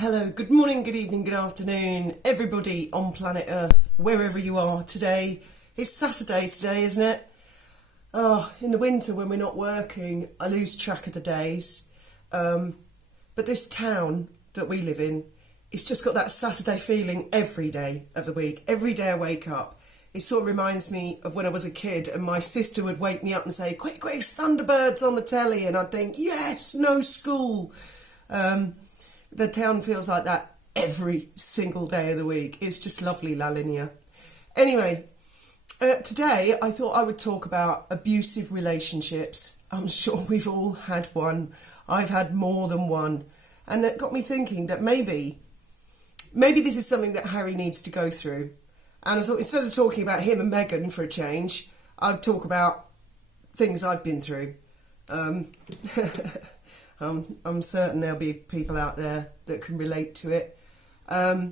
Hello, good morning, good evening, good afternoon, everybody on planet Earth, wherever you are today. It's Saturday today, isn't it? Oh, in the winter when we're not working, I lose track of the days. But this town that we live in, it's just got that Saturday feeling every day of the week. Every day I wake up, it sort of reminds me of when I was a kid and my sister would wake me up and say, quick, it's Thunderbirds on the telly. And I'd think, yes, no school. The town feels like that every single day of the week. It's just lovely, La Linea. Anyway, today I thought I would talk about abusive relationships. I'm sure we've all had one. I've had more than one. And that got me thinking that maybe this is something that Harry needs to go through. And I thought instead of talking about him and Meghan for a change, I'd talk about things I've been through. I'm certain there'll be people out there that can relate to it. I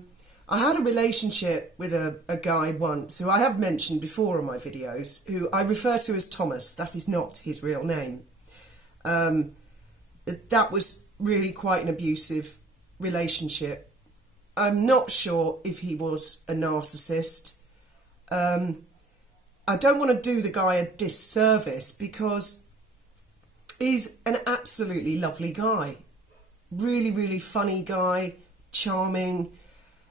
had a relationship with a guy once who I have mentioned before on my videos, who I refer to as Thomas. That is not his real name. That was really quite an abusive relationship. I'm not sure if he was a narcissist. I don't want to do the guy a disservice because he's an absolutely lovely guy. Really, really funny guy, charming,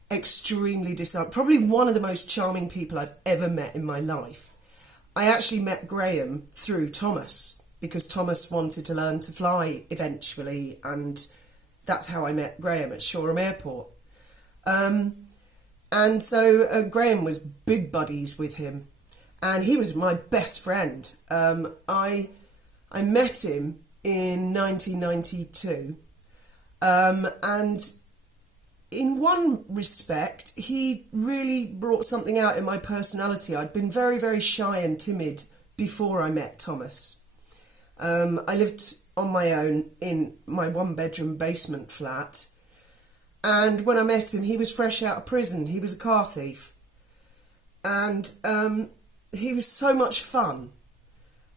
extremely disarming. Probably one of the most charming people I've ever met in my life. I actually met Graham through Thomas because Thomas wanted to learn to fly eventually, and that's how I met Graham at Shoreham Airport. And so Graham was big buddies with him, and he was my best friend. I met him in 1992, and in one respect, he really brought something out in my personality. I'd been very, very shy and timid before I met Thomas. I lived on my own in my one-bedroom basement flat, and when I met him, he was fresh out of prison. He was a car thief, and he was so much fun,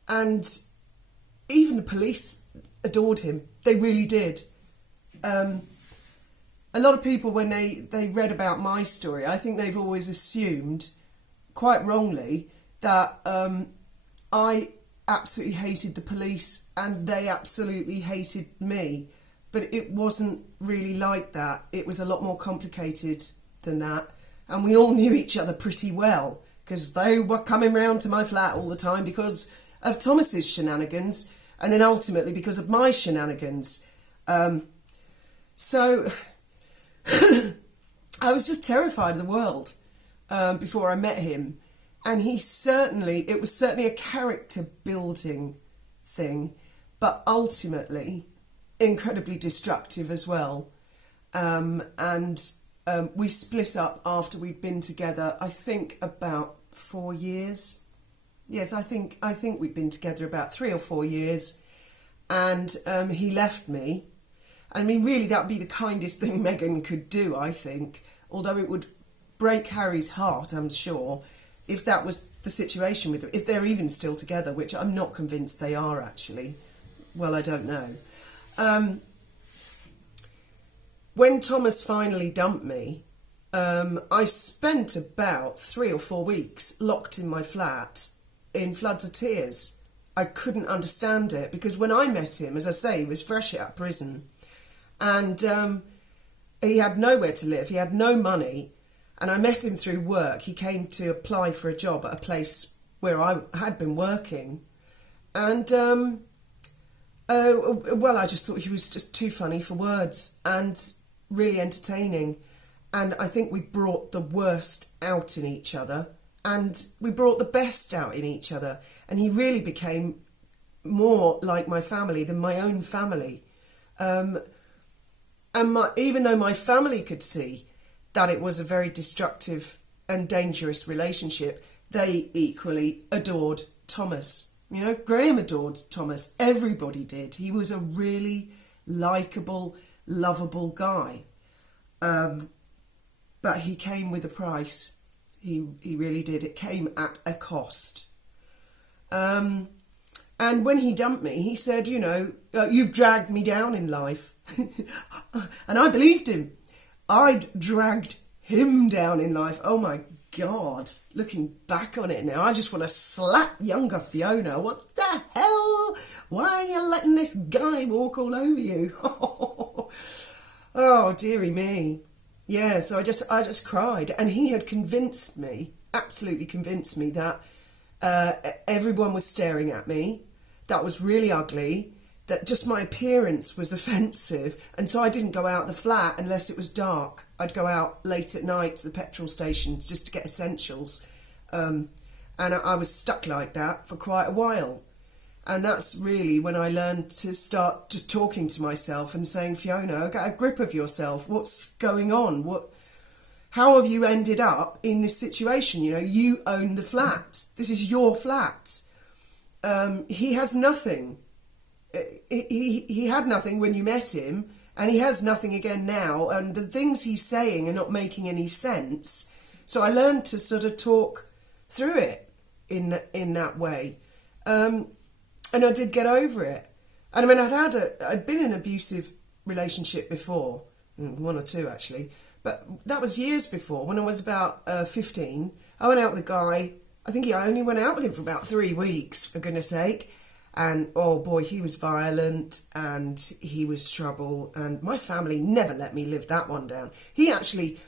and even the police adored him. They really did. A lot of people, when they read about my story, I think they've always assumed, quite wrongly, that I absolutely hated the police and they absolutely hated me. But it wasn't really like that. It was a lot more complicated than that. And we all knew each other pretty well because they were coming round to my flat all the time because of Thomas's shenanigans, and then ultimately because of my shenanigans. So I was just terrified of the world before I met him. And it was certainly a character building thing, but ultimately incredibly destructive as well. We split up after we'd been together, I think about 4 years. Yes, I think we'd been together about 3 or 4 years, and he left me. I mean, really, that would be the kindest thing Meghan could do, I think, although it would break Harry's heart, I'm sure, if that was the situation with them, if they're even still together, which I'm not convinced they are, actually. Well, I don't know. When Thomas finally dumped me, I spent about 3 or 4 weeks locked in my flat in floods of tears. I couldn't understand it because when I met him, as I say, he was fresh out of prison, and he had nowhere to live. He had no money, and I met him through work. He came to apply for a job at a place where I had been working, and I just thought he was just too funny for words and really entertaining, and I think we brought the worst out in each other. And we brought the best out in each other. And he really became more like my family than my own family. Even though my family could see that it was a very destructive and dangerous relationship, they equally adored Thomas. You know, Graham adored Thomas. Everybody did. He was a really likeable, lovable guy. But he came with a price. He really did. It came at a cost. And when he dumped me, he said, you've dragged me down in life. And I believed him. I'd dragged him down in life. Oh my God, looking back on it now, I just want to slap younger Fiona. What the hell? Why are you letting this guy walk all over you? Oh, dearie me. Yeah, so I just cried. And he had convinced me, absolutely convinced me, that everyone was staring at me. That was really ugly. That just my appearance was offensive. And so I didn't go out the flat unless it was dark. I'd go out late at night to the petrol stations just to get essentials. And I was stuck like that for quite a while. And that's really when I learned to start just talking to myself and saying, Fiona, get a grip of yourself. What's going on? How have you ended up in this situation? You know, you own the flat. This is your flat. He has nothing. He had nothing when you met him, and he has nothing again now, and the things he's saying are not making any sense. So I learned to sort of talk through it in that way, and I did get over it. And I mean, I'd been in an abusive relationship before, one or two actually, but that was years before. When I was about 15, I went out with a guy. I think I only went out with him for about 3 weeks, for goodness sake. And, oh boy, he was violent and he was trouble. And my family never let me live that one down. He actually,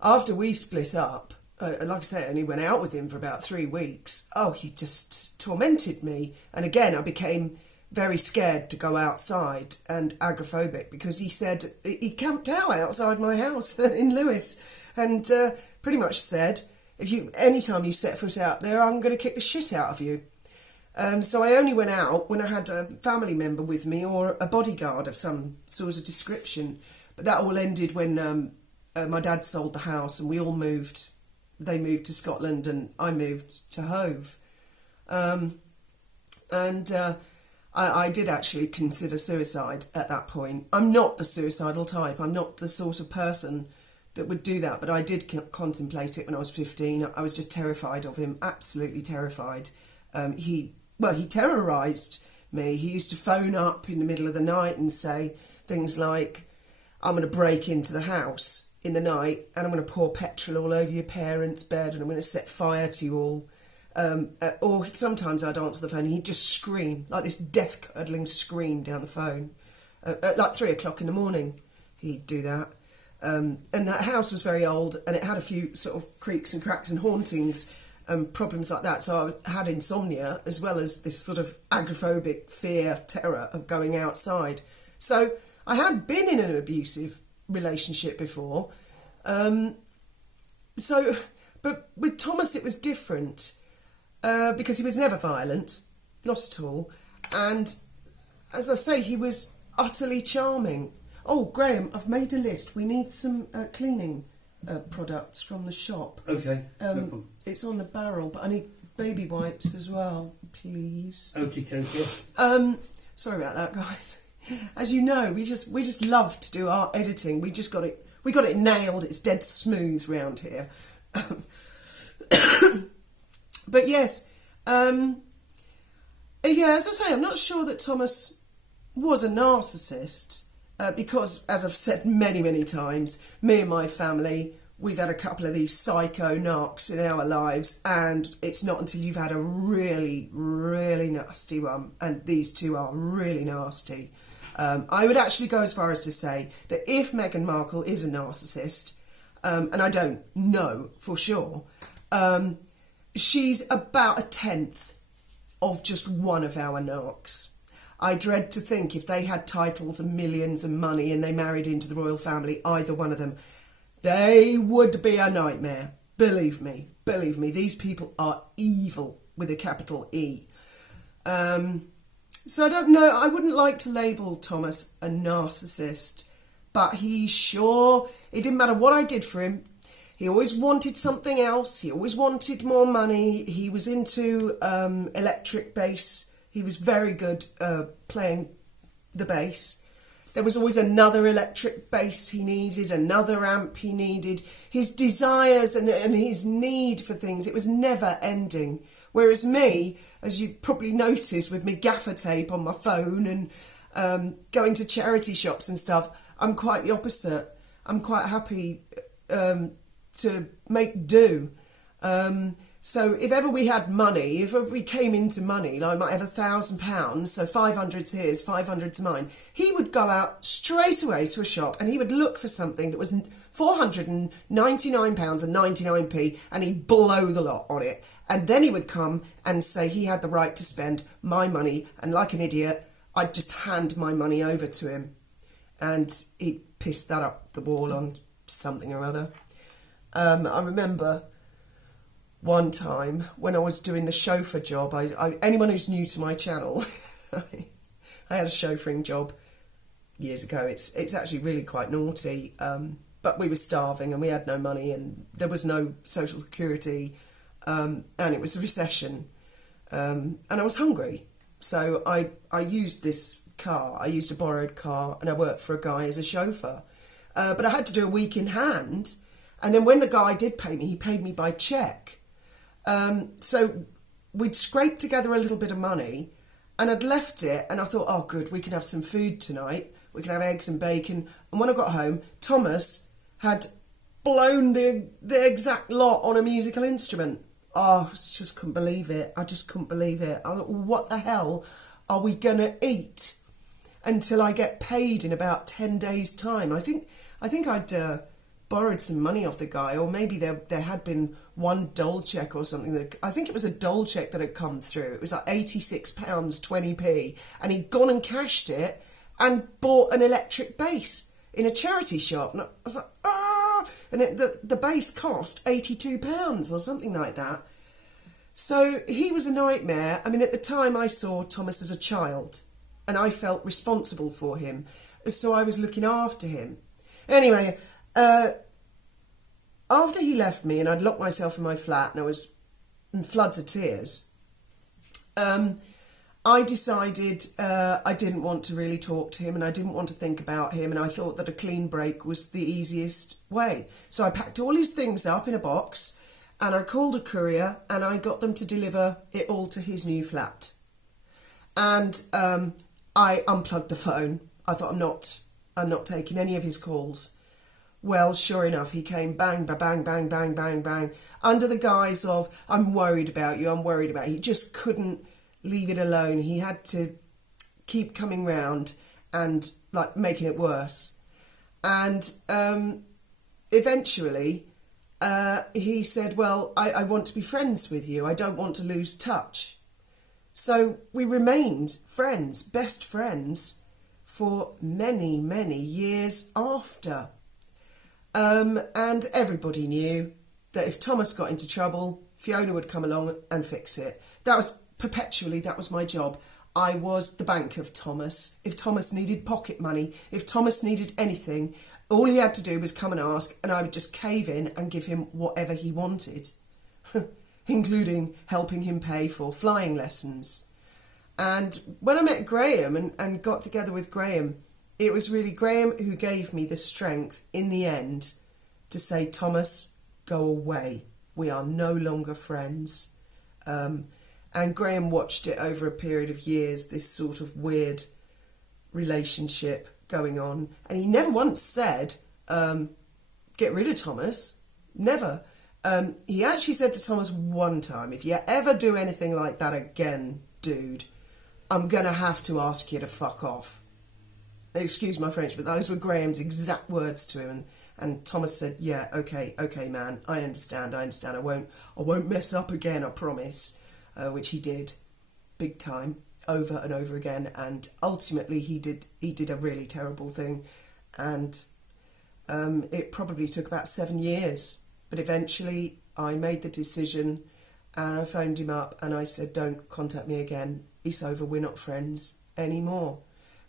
after we split up, like I say, I only went out with him for about 3 weeks. Oh, he just tormented me. And again, I became very scared to go outside and agoraphobic, because he said he camped out outside my house in Lewis and pretty much said, anytime you set foot out there, I'm going to kick the shit out of you. So I only went out when I had a family member with me or a bodyguard of some sort of description. But that all ended when my dad sold the house and we all moved. They moved to Scotland and I moved to Hove. I did actually consider suicide at that point. I'm not the suicidal type. I'm not the sort of person that would do that. But I did contemplate it when I was 15. I was just terrified of him, absolutely terrified. He terrorised me. He used to phone up in the middle of the night and say things like, I'm going to break into the house in the night and I'm going to pour petrol all over your parents' bed and I'm going to set fire to you all. Or sometimes I'd answer the phone and he'd just scream, like this death-curdling scream down the phone. At like 3 o'clock in the morning, he'd do that. And that house was very old and it had a few sort of creaks and cracks and hauntings and problems like that. So I had insomnia as well as this sort of agoraphobic fear, terror of going outside. So I had been in an abusive relationship before. But with Thomas it was different because he was never violent, not at all. And as I say, he was utterly charming. Oh, Graham, I've made a list. We need some cleaning products from the shop. Okay, no problem. It's on the barrel, but I need baby wipes as well, please. Okay. Sorry about that, guys. As you know, we just love to do our editing. We got it nailed. It's dead smooth round here. But yes, as I say, I'm not sure that Thomas was a narcissist. Because, as I've said many, many times, me and my family, we've had a couple of these psycho narcs in our lives, and it's not until you've had a really, really nasty one, and these two are really nasty. I would actually go as far as to say that if Meghan Markle is a narcissist, and I don't know for sure, she's about 1/10 of just one of our narcs. I dread to think if they had titles and millions and money and they married into the royal family, either one of them, they would be a nightmare. Believe me, these people are evil with a capital E. So I don't know, I wouldn't like to label Thomas a narcissist, but it didn't matter what I did for him. He always wanted something else. He always wanted more money. He was into electric bass. He was very good playing the bass. There was always another electric bass he needed, another amp he needed. His desires and his need for things, it was never ending. Whereas me, as you probably noticed with me gaffer tape on my phone and going to charity shops and stuff, I'm quite the opposite. I'm quite happy to make do. So if ever we had money, if ever we came into money, like I might have £1,000, so 500's his, 500's mine, he would go out straight away to a shop and he would look for something that was £499.99, and he'd blow the lot on it. And then he would come and say he had the right to spend my money, and like an idiot, I'd just hand my money over to him. And he'd piss that up the wall on something or other. I remember one time when I was doing the chauffeur job, anyone who's new to my channel, I had a chauffeuring job years ago. It's actually really quite naughty, but we were starving and we had no money and there was no social security, and it was a recession, and I was hungry. So I used this car, I used a borrowed car, and I worked for a guy as a chauffeur. But I had to do a week in hand, and then when the guy did pay me, he paid me by cheque. So we'd scraped together a little bit of money, and I'd left it, and I thought, oh good, we can have some food tonight, we can have eggs and bacon. And when I got home, Thomas had blown the exact lot on a musical instrument. Oh, I just couldn't believe it. I just couldn't believe it. I thought, what the hell are we going to eat until I get paid in about 10 days' time? I think I'd borrowed some money off the guy, or maybe there had been one dole check or something. I think it was a dole check that had come through. It was like £86.20, and he'd gone and cashed it and bought an electric bass in a charity shop. And I was like, and the bass cost £82 or something like that. So he was a nightmare. I mean, at the time I saw Thomas as a child and I felt responsible for him. So I was looking after him. Anyway, after he left me and I'd locked myself in my flat and I was in floods of tears, I decided I didn't want to really talk to him and I didn't want to think about him, and I thought that a clean break was the easiest way. So I packed all his things up in a box and I called a courier and I got them to deliver it all to his new flat. And I unplugged the phone. I thought, I'm not taking any of his calls. Well, sure enough, he came bang, bang, bang, bang, bang, bang, under the guise of, I'm worried about you, I'm worried about you. He just couldn't leave it alone. He had to keep coming round and like making it worse. And eventually he said, well, I want to be friends with you. I don't want to lose touch. So we remained friends, best friends, for many, many years after. And everybody knew that if Thomas got into trouble, Fiona would come along and fix it. That was my job. I was the bank of Thomas. If Thomas needed pocket money, if Thomas needed anything, all he had to do was come and ask, and I would just cave in and give him whatever he wanted, including helping him pay for flying lessons. And when I met Graham and got together with Graham, it was really Graham who gave me the strength in the end to say, Thomas, go away. We are no longer friends. And Graham watched it over a period of years, this sort of weird relationship going on. And he never once said, get rid of Thomas. Never. He actually said to Thomas one time, if you ever do anything like that again, dude, I'm going to have to ask you to fuck off. Excuse my French, but those were Graham's exact words to him. And Thomas said, yeah, okay, man, I understand. I won't mess up again, I promise. Which he did, big time, over and over again. And ultimately he did a really terrible thing. And it probably took about 7 years. But eventually I made the decision and I phoned him up and I said, don't contact me again. It's over, we're not friends anymore.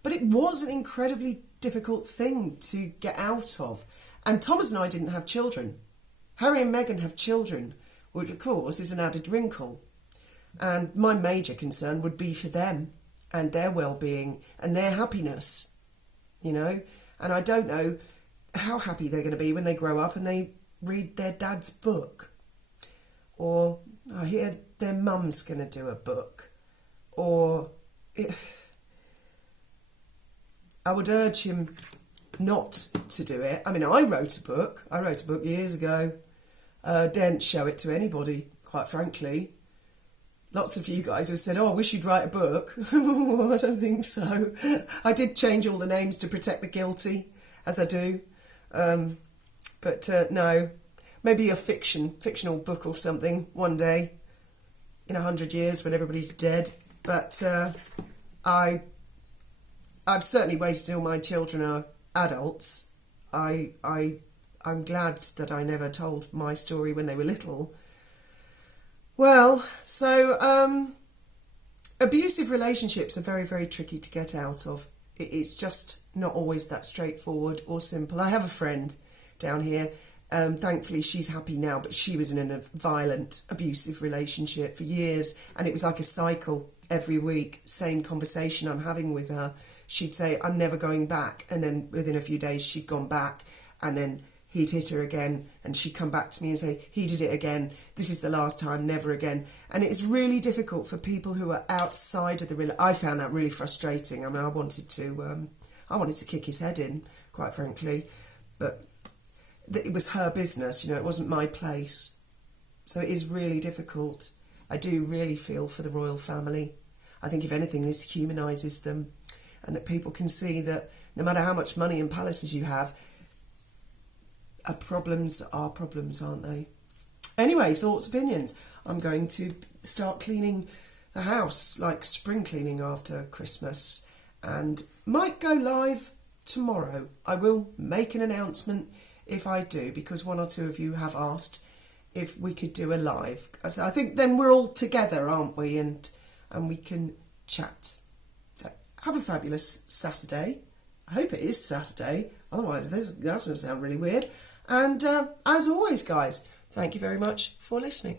But it was an incredibly difficult thing to get out of. And Thomas and I didn't have children. Harry and Meghan have children, which of course is an added wrinkle. And my major concern would be for them and their well-being and their happiness, you know. And I don't know how happy they're going to be when they grow up and they read their dad's book. Or I hear their mum's going to do a book. Or I would urge him not to do it. I mean, I wrote a book. I wrote a book years ago. Daren't show it to anybody, quite frankly. Lots of you guys have said, oh, I wish you'd write a book. I don't think so. I did change all the names to protect the guilty, as I do. But no, maybe a fictional book or something one day in 100 years when everybody's dead. But I've certainly waited till my children are adults. I'm glad that I never told my story when they were little. Well, so abusive relationships are very, very tricky to get out of. It's just not always that straightforward or simple. I have a friend down here. Thankfully, she's happy now, but she was in a violent, abusive relationship for years, and it was like a cycle every week. Same conversation I'm having with her. She'd say, I'm never going back, and then within a few days she'd gone back, and then he'd hit her again, and she'd come back to me and say, he did it again, this is the last time, never again. And it's really difficult for people who are outside of the relationship. I found that really frustrating. I mean, I wanted to kick his head in, quite frankly, but it was her business, you know, it wasn't my place. So it is really difficult. I do really feel for the royal family. I think if anything, this humanises them, and that people can see that no matter how much money and palaces you have, problems are problems, aren't they? Anyway, thoughts, opinions. I'm going to start cleaning the house, like spring cleaning after Christmas, and might go live tomorrow. I will make an announcement if I do, because one or two of you have asked if we could do a live. So I think then we're all together, aren't we? And we can chat. So have a fabulous Saturday. I hope it is Saturday. Otherwise, that doesn't sound really weird. And as always, guys, thank you very much for listening.